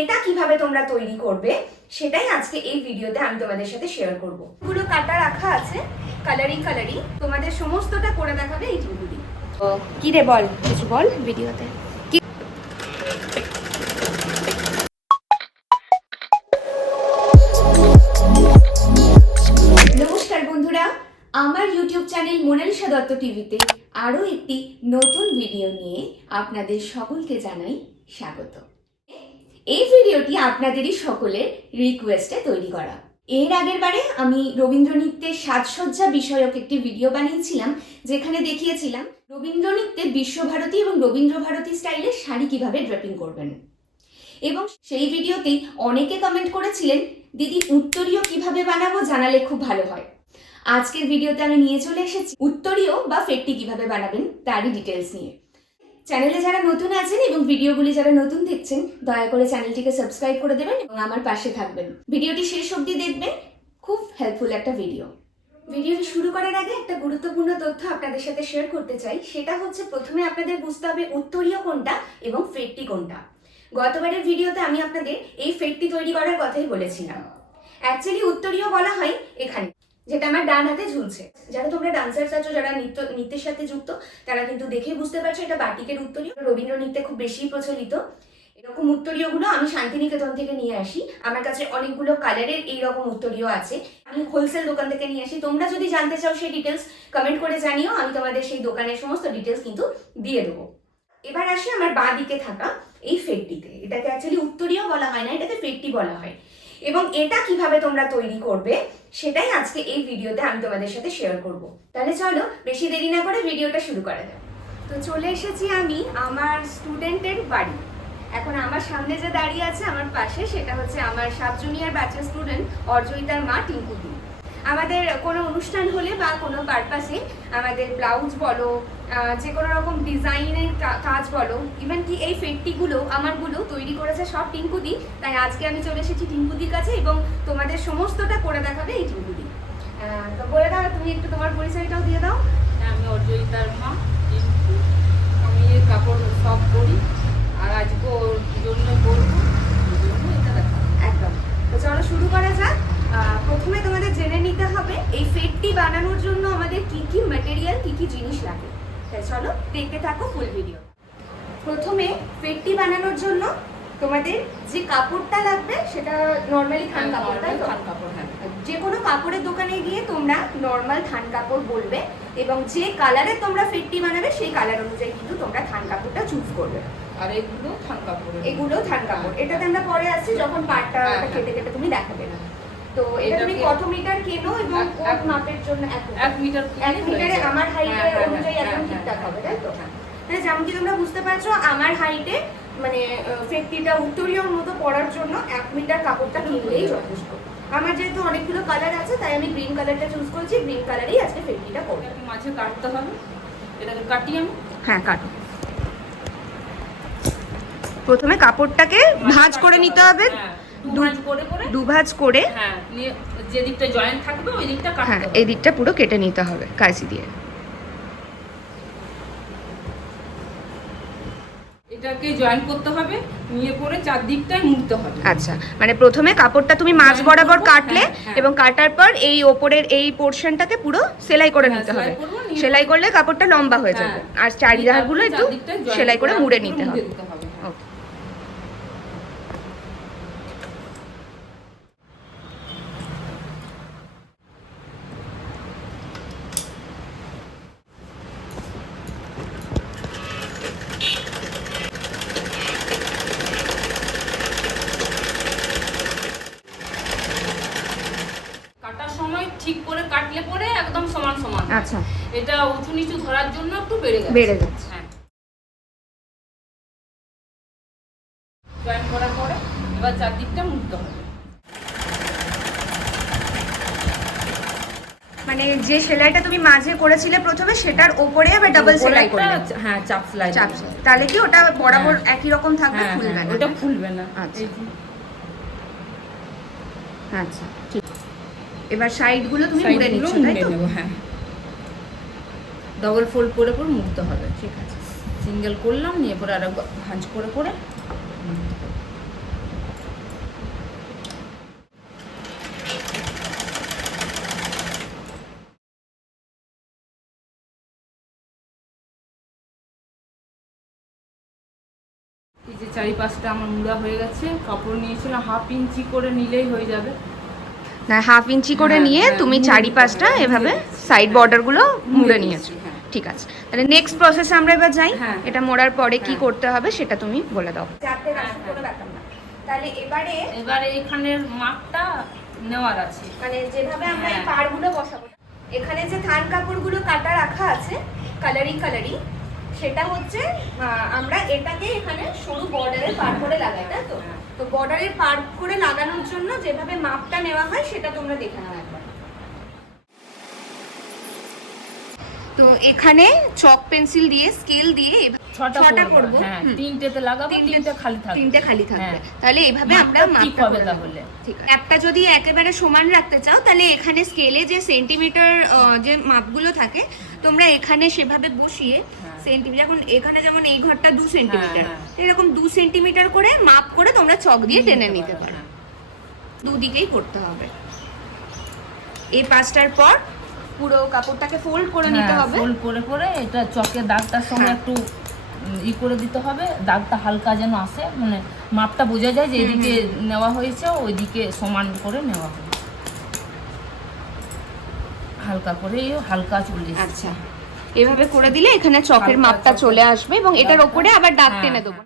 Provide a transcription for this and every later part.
এটা কিভাবে তোমরা তৈরি করবে সেটাই আজকে এই ভিডিওতে আমি তোমাদের সাথে শেয়ার করব। এগুলো কাটা রাখা আছে কালারিং তোমাদের সমস্তটা করে দেখাবে এই টিউবগুলি। কি রে বল, কিছু বল ভিডিওতে। নমস্কার বন্ধুরা, আমার ইউটিউব চ্যানেল মোনালিসা দত্ত টিভিতে আরও একটি নতুন ভিডিও নিয়ে আপনাদের সকলকে জানাই স্বাগত। এই ভিডিওটি আপনাদেরই সকলের রিকোয়েস্টে তৈরি করা। এর আগের বারে আমি রবীন্দ্র নৃত্যের সাজসজ্জা বিষয়ক একটি ভিডিও বানিয়েছিলাম, যেখানে দেখিয়েছিলাম রবীন্দ্র নৃত্যে বিশ্বভারতী এবং রবীন্দ্রভারতী স্টাইলে শাড়ি কিভাবে ড্রেপিং করবেন। এবং সেই ভিডিওতেই অনেকে কমেন্ট করেছিলেন, দিদি উত্তরীয় কিভাবে বানাবো জানালে খুব ভালো হয়। আজকের ভিডিওতে আমি নিয়ে চলে এসেছি উত্তরীয় বা ফেটটি কিভাবে বানাবেন তারই ডিটেলস নিয়ে। চ্যানেলে যারা নতুন আছেন এবং ভিডিওগুলি যারা নতুন দেখছেন, দয়া করে চ্যানেলটিকে সাবস্ক্রাইব করে দেবেন এবং আমার পাশে থাকবেন। ভিডিওটি শেষ অবধি দেখবেন, খুব হেল্পফুল একটা ভিডিও। ভিডিওটি শুরু করার আগে একটা গুরুত্বপূর্ণ তথ্য আপনাদের সাথে শেয়ার করতে চাই। সেটা হচ্ছে, প্রথমে আপনাদের বুঝতে হবে উত্তরীয় কোনটা এবং ফেটটি কোনটা। গতবারের ভিডিওতে আমি আপনাদের এই ফেটটি তৈরি করার কথাই বলেছিলাম। অ্যাকচুয়ালি উত্তরীয় বলা হয় এখানে, যেটা আমার ডান হাতে ঝুলছে। যারা তোমরা ডান্সার্স আছো, যারা নৃত্যের সাথে যুক্ত, তারা কিন্তু দেখেই বুঝতে পারছো এটা বাটিকের উত্তরীয়। রবীন্দ্র নৃত্যে খুব বেশি প্রচলিত এরকম উত্তরীয়গুলো আমি শান্তিনিকেতন থেকে নিয়ে আসি। আমার কাছে অনেকগুলো কালারের এইরকম উত্তরীয় আছে, আমি হোলসেল দোকান থেকে নিয়ে আসি। তোমরা যদি জানতে চাও সেই ডিটেলস কমেন্ট করে জানিও, আমি তোমাদের সেই দোকানের সমস্ত ডিটেলস কিন্তু দিয়ে দেবো। এবার আসি আমার বাঁ দিকে থাকা এই ফেটটিতে। এটাকে অ্যাকচুয়ালি উত্তরীয় বলা হয় না, এটাকে ফেটটি বলা হয়। এবং এটা কিভাবে তোমরা তৈরি করবে সেটাই আজকে এই ভিডিওতে আমি তোমাদের সাথে শেয়ার করব। তাহলে চলো বেশি দেরি না করে ভিডিওটা শুরু করা যাক। তো চলে এসেছি আমি আমার স্টুডেন্টের বাড়ি। এখন আমার সামনে যে দাঁড়িয়ে আছে আমার পাশে, সেটা হচ্ছে আমার সাব জুনিয়র ব্যাচের স্টুডেন্ট অর্জয়িতার মা টিঙ্কুদি। আমাদের কোনো অনুষ্ঠান হলে বা কোনো পারপাসে আমাদের ব্লাউজ বলো, যে কোনো রকম ডিজাইনের কাজ বলো, ইভেন কি এই ফেটটিগুলো আমারগুলো তৈরি করেছে সব টিঙ্কুদি। তাই আজকে আমি চলে এসেছি টিঙ্কুদির কাছে এবং তোমাদের সমস্তটা করে দেখাবে এই টিঙ্কুদি। তো বলে দাও, তুমি একটু তোমার পরিচয়টাও দিয়ে দাও। আমি অর্জয়িতার মা টিঙ্কু। আমি কাপড় সব করি, আর আজকে ওর জন্য করবো, এটা দেখা একদম। তো চলো শুরু করা যাক। প্রথমে তোমাদের জেনে নিতে হবে এই ফেটটি বানানোর জন্য আমাদের কি কি ম্যাটেরিয়াল, কি কি জিনিস লাগে। তাই চলো দেখতে থাকো ফুল ভিডিও। প্রথমে ফেটটি বানানোর জন্য তোমাদের যে কাপড়টা লাগবে সেটা নর্মালি থান কাপড়, তাই তো? থান কাপড়, হ্যাঁ। যে কোনো কাপড়ের দোকানে গিয়ে তোমরা নর্মাল থান কাপড় বলবে এবং যে কালারের তোমরা ফেটটি বানাবে সেই কালার অনুযায়ী কিন্তু তোমরা থান কাপড়টা চুজ করবে। আর এগুলো থান কাপড়, এগুলো থান কাপড়। এটাতে আমরা পরে আসছি যখন পাটটা কেটে কেটে তুমি দেখাবে না। তো এটা তুমি কত মিটার কেনো এবং কোন মাপের জন্য? 1 মিটার। 1 মিটারে আমার হাইটের অনুযায়ী একদম ঠিকঠাক হবে, তাই তো? মানে যেমন কি তোমরা বুঝতে পারছো, আমার হাইটে মানে ফেটটিটা উত্তরীয়র মতো পরার জন্য 1 মিটার কাপড়টা কিনলেই যথেষ্ট। আমার যেহেতু অনেকগুলো কালার আছে তাই আমি গ্রিন কালারটা চুজ করেছি। গ্রিন কালারেই আজকে ফেটটিটা করবো। মাঝে কাটতে হবে, এটাকে কাটি আমি। হ্যাঁ, কাটো। প্রথমে কাপড়টাকে ভাঁজ করে নিতে হবে, দুভাঁজ করে। হ্যাঁ, যে দিকটা জয়েন্ট থাকবে ওই দিকটা কাটতে হবে। হ্যাঁ, এই দিকটা পুরো কেটে নিতে হবে কাঁচি দিয়ে। এটাকে জয়েন্ট করতে হবে, নিয়ে পরে চারদিকটাই মুড়তে হবে। আচ্ছা, মানে প্রথমে কাপড়টা তুমি মাঝ বরাবর কাটলে হ্যাঁ। এবং কাটার পর এই ওপরের এই পোরশনটাকে পুরো সেলাই করে নিতে হবে। সেলাই করলে কাপড়টা লম্বা হয়ে যাবে, আর চারিধারগুলো একটু সেলাই করে মুড়ে নিতে হবে। ওকে। ঠিক করে কাটলে পরে একদম সমান সমান। আচ্ছা, এটা উঁচু নিচু ধরার জন্য একটু বেড়ে যাচ্ছে। হ্যাঁ, জয়েন করার পরে এবার চারদিকটা মুড়তে হবে। মানে যে সেলাইটা তুমি মাঝে করেছিলে প্রথমে, সেটার উপরে আবার ডাবল সেলাই করলে। হ্যাঁ, চাপ সেলাই। তাহলে কি ওটা বরাবর একই রকম থাকবে, খুলবে না? ওটা খুলবে না। আচ্ছা আচ্ছা, ঠিক। এবার সাইডগুলো তুমি মুড়ে নিচ্ছ, তাই তো? হ্যাঁ, ডবল ফোল্ড করে করে মুড়তে হবে। ঠিক আছে। সিঙ্গেল করলাম, নিয়ে পরে আর ভাঁজ করে করে। যে চারিপাশটা আমার মুড়া হয়ে গেছে। কাপড় নিয়েছিলাম 1/2 ইঞ্চি করে নিলেই হয়ে যাবে। না 1/2 ইঞ্চি করে হ্যাঁ, নিয়ে হ্যাঁ, তুমি মুড়ে চারিপাশটা দিতে হবে, এভাবে মুড়ে দিচ্ছি। সাইড বর্ডারগুলো মুড়ে দিচ্ছি, নিয়েছো। হ্যাঁ। ঠিক আছে, তাহলে নেক্সট প্রসেসে আমরা এবার যাই। হ্যাঁ। এটা মোড়ার পরে কি হ্যাঁ। করতে হবে সেটা তুমি বলে দাও। কোনো ব্যাপার না। তাহলে এবারে এবারে এখানের মাপটা নেওয়ার আছে। মানে যেভাবে আমরা এই হ্যাঁ। পাড়গুলো বসাবো, এখানে যে থান কাপড়গুলো কাটা রাখা আছে কালারিং সেটা হচ্ছে আমরা এটাকে এখানে সরু বর্ডারে পার করে লাগাই, তাই তো? হ্যাঁ। তো বর্ডারে পার করে লাগানোর জন্য যেভাবে মাপটা নেওয়া হয় সেটা তোমরা দেখে নাও একবার। তো এখানে চক পেন্সিল দিয়ে স্কেল দিয়ে ছটা করব। হ্যাঁ, তিনটেতে লাগাবো, তিনটে খালি থাকবে। তিনটে খালি থাকবে। হ্যাঁ। তাহলে এইভাবে আমরা মাপটা ঠিক মাপটা হবে করে তাহলে। ঠিক আছে। ল্যাপটা যদি একেবারে সমান রাখতে চাও তাহলে এখানে স্কেলে যে সেন্টিমিটার যে মাপগুলো থাকে তোমরা এখানে সেভাবে বসিয়ে সেন্টিমিটার, এখন এখানে যেমন এই ঘরটা 2 সেন্টিমিটার, হ্যাঁ। এরকম 2 সেন্টিমিটার করে মাপ করে তোমরা চক দিয়ে টেনে নিতে পারো। হ্যাঁ। দুদিকেই করতে হবে। এই পাঁচটার পর পুরো কাপড়টাকে ফোল্ড করে নিতে হবে। ফোল্ড করে করে এটা চকের দাগটার সঙ্গে হ্যাঁ। একটু করে দিতে হবে, দাগটা হালকা যেন আসে, মানে মাপটা বোঝা যায় যে এদিকে নেওয়া হয়েছে, ওইদিকে সমান করে নেওয়া হবে। হালকা করে হালকা চলে এসেছে। আচ্ছা, এভাবে করে দিলে এখানে চকের মাপটা চলে আসবে এবং এটার ওপরে আবার দাগ টেনে দেবো।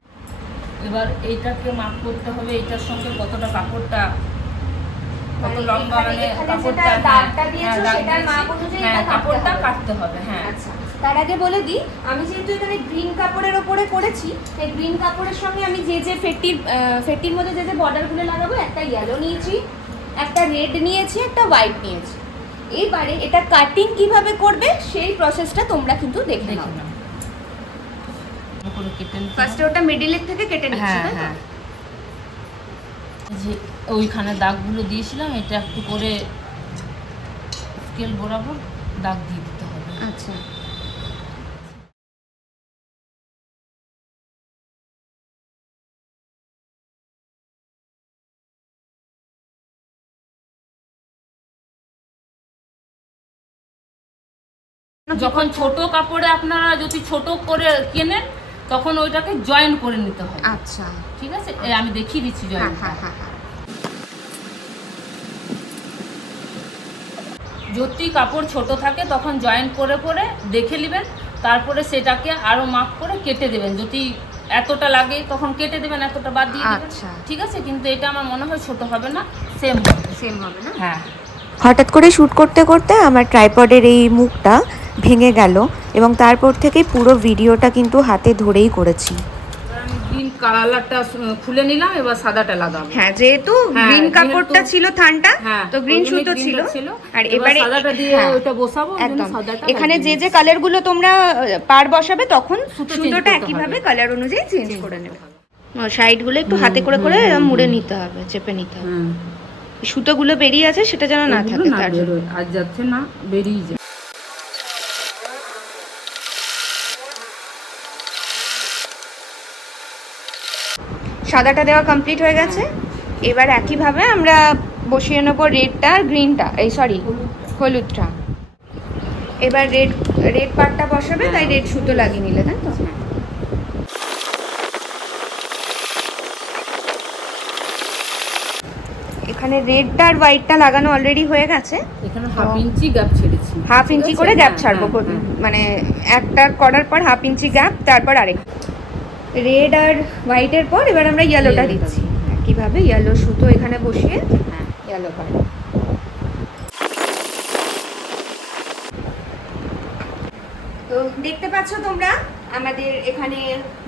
এবার এইটাকে মাপ করতে হবে, এইটার সঙ্গে কতটা কাপড়টা কত মানে লম্বা, মানে এখানে কাপড়টা যেটা দাগটা দিয়েছো দাগ সেটার দিয়েছি। মাপ অনুযায়ী হ্যাঁ, এটা কাপড়টা কাটতে হবে। কাটতে হবে। হ্যাঁ। আচ্ছা, তার আগে বলে দিই, আমি যেহেতু এখানে গ্রিন কাপড়ের ওপরে করেছি, এই গ্রিন কাপড়ের সঙ্গে আমি যে ফেটির মধ্যে যে বর্ডারগুলো লাগাবো, একটা ইয়েলো নিয়েছি, একটা রেড নিয়েছি, একটা হোয়াইট নিয়েছি। এবারে এটা কাটিং কিভাবে করবে সেই প্রসেসটা তোমরা কিন্তু দেখে নাও। ফার্স্টে ওটা মিডলের থেকে কেটে নিচ্ছি, হ্যাঁ, তাই তো? হ্যাঁ। যে ওইখানে দাগগুলো দিয়েছিলাম, এটা একটু করে স্কেল বরাবর দাগ দিয়ে দিতে হবে। আচ্ছা, যখন ছোট কাপড়ে আপনারা যদি ছোট করে কেনেন তখন ওইটাকে জয়েন করে নিতে হবে। আচ্ছা, ঠিক আছে, আমি দেখিয়ে দিচ্ছি হ্যাঁ জয়েন। হ্যাঁ হ্যাঁ হ্যাঁ। যদি কাপড় ছোট থাকে তখন জয়েন করে করে দেখে নেবেন, তারপরে সেটাকে আরো মাপ করে কেটে দেবেন। যদি এতটা লাগে তখন কেটে দেবেন, এতটা বাদ দিয়ে দেবেন। আচ্ছা। ঠিক আছে, কিন্তু এটা আমার মনে হয় ছোট হবে না, সেম হবে না? হ্যাঁ। হঠাৎ করে শ্যুট করতে করতে আমার ট্রাইপডের এই মুখটা ভেঙে গেল এবং তারপর থেকে পুরো ভিডিওটা কিন্তু হাতে ধরেই করেছি। আমি গ্রিন কালারটা খুলে নিলাম, এবার সাদাটা লাগাবো। হ্যাঁ, যেহেতু হ্যাঁ, গ্রিন কাপড়টা যেহেতু- ছিল থানটা, হ্যাঁ, তো গ্রিন ওই জন্যই সুতো গ্রিনটা ছিল। আর এবারে সাদাটা দিয়ে হ্যাঁ, ওইটা বসাবো, ওই জন্য একদম। সাদাটা এখানে লাগিয়ে যে কালার গুলো তোমরা পার বসাবে তখন সুতো change সুতোটা করতে একইভাবে হবে। কালার অনুযায়ী চেঞ্জ Change করে করতে নেবে। হবে। সাইড গুলো একটু হাতে করে করে মুড়ে নিতে হবে, চেপে নিতে হবে। সুতোগুলো বেরিয়ে আছে সেটা যেন না ওগুলো থাকে, না তার জন্য। বেরোয়, আর যাচ্ছে না, বেরিয়ে যায়। সাদাটা দেওয়া কমপ্লিট হয়ে গেছে। এবার একইভাবে আমরা বসিয়ে নেবো রেডটা আর গ্রিনটা, এই সরি হলুদটা। এবার রেড পার্টটা বসাবে, তাই রেড সুতো লাগিয়ে নিলে, তাই তো? এখানে রেডটা আর হোয়াইটটা লাগানো অলরেডি হয়ে গেছে। এখানে 1/2 ইঞ্চি গ্যাপ ছেড়েছি, 1/2 ইঞ্চি করে গ্যাপ ছাড়বো, হ্যাঁ। মানে একটা করার পর 1/2 ইঞ্চি গ্যাপ, তারপর আরেক রেড আর হোয়াইটের পর এবার আমরা ইয়েলোটা দিচ্ছি। কিভাবে ইয়েলো সুতো এখানে বসিয়ে ইয়েলো পার। তো দেখতে পাচ্ছ তোমরা, আমাদের এখানে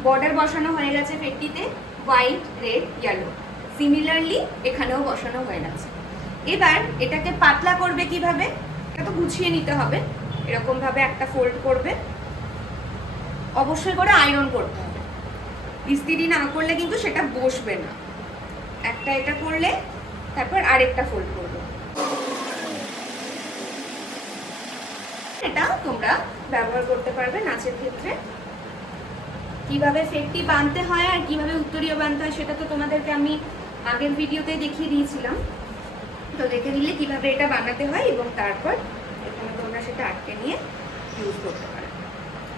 বর্ডার বসানো হয়ে গেছে পেটিতে, হোয়াইট, রেড, ইয়েলো। সিমিলারলি এখানেও বসানো হয়ে গেছে। এবার এটাকে পাতলা করবে কিভাবে, এটা তো গুছিয়ে নিতে হবে। এরকম ভাবে একটা ফোল্ড করবে, অবশ্যই করে আয়রন করতে হবে। ইস্ত্রি না করলে কিন্তু সেটা বসবে না। একটা এটা করলে তারপর আরেকটা ফোল্ড করবে। এটা তোমরা ব্যবহার করতে পারবে নাচের ক্ষেত্রে। কিভাবে ফেটটি বাঁধতে হয় আর কিভাবে উত্তরীয় বাঁধতে হয় সেটা তো তোমাদেরকে আমি আগের ভিডিওতে দেখিয়ে দিয়েছিলাম। তো দেখে নিলে কিভাবে এটা বানাতে হয় এবং তারপর এখানে তোমরা সেটা আটকে নিয়ে ইউজ করতে পারো।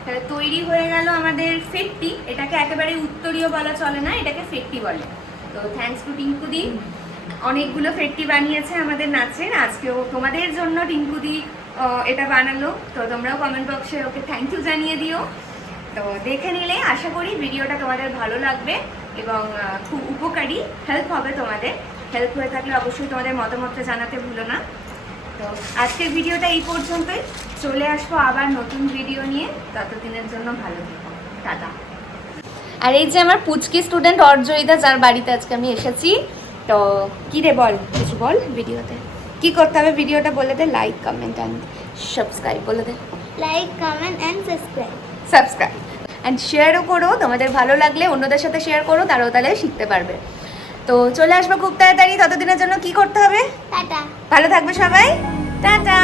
তাহলে তৈরি হয়ে গেল আমাদের ফেটটি। এটাকে একেবারে উত্তরীয় বলা চলে না, এটাকে ফেটটি বলে। তো থ্যাঙ্কস টু টিঙ্কুদি, অনেকগুলো ফেটটি বানিয়েছে আমাদের নাচের। আজকেও তোমাদের জন্য টিঙ্কুদি এটা বানালো, তো তোমরাও কমেন্ট বক্সে ওকে থ্যাংক ইউ জানিয়ে দিও। তো দেখে নিলে আশা করি ভিডিওটা তোমাদের ভালো লাগবে এবং খুব উপকারী হেল্প হবে তোমাদের। হেল্প হয়ে থাকলে অবশ্যই তোমাদের মতামতটা জানাতে ভুলো না। তো আজকের ভিডিওটা এই পর্যন্তই, চলে আসবো আবার নতুন ভিডিও নিয়ে। ততদিনের জন্য ভালো থেকো, টাটা। আর এই যে আমার পুচকি স্টুডেন্ট অর্জয়িতা, যার বাড়িতে আজকে আমি এসেছি। তো কি রে বল, কিছু বল ভিডিওতে কি করতে হবে, ভিডিওটা বলে দে। লাইক কমেন্ট অ্যান্ড সাবস্ক্রাইব বলে দে। Like comment and subscribe and শেয়ারও করো, তোমাদের ভালো লাগলে অন্যদের সাথে শেয়ার করো, তারাও তাহলে শিখতে পারবে। তো চলে আসবো খুব তাড়াতাড়ি, ততদিনের জন্য কি করতে হবে? টাটা। ভালো থাকবে সবাই, টাটা।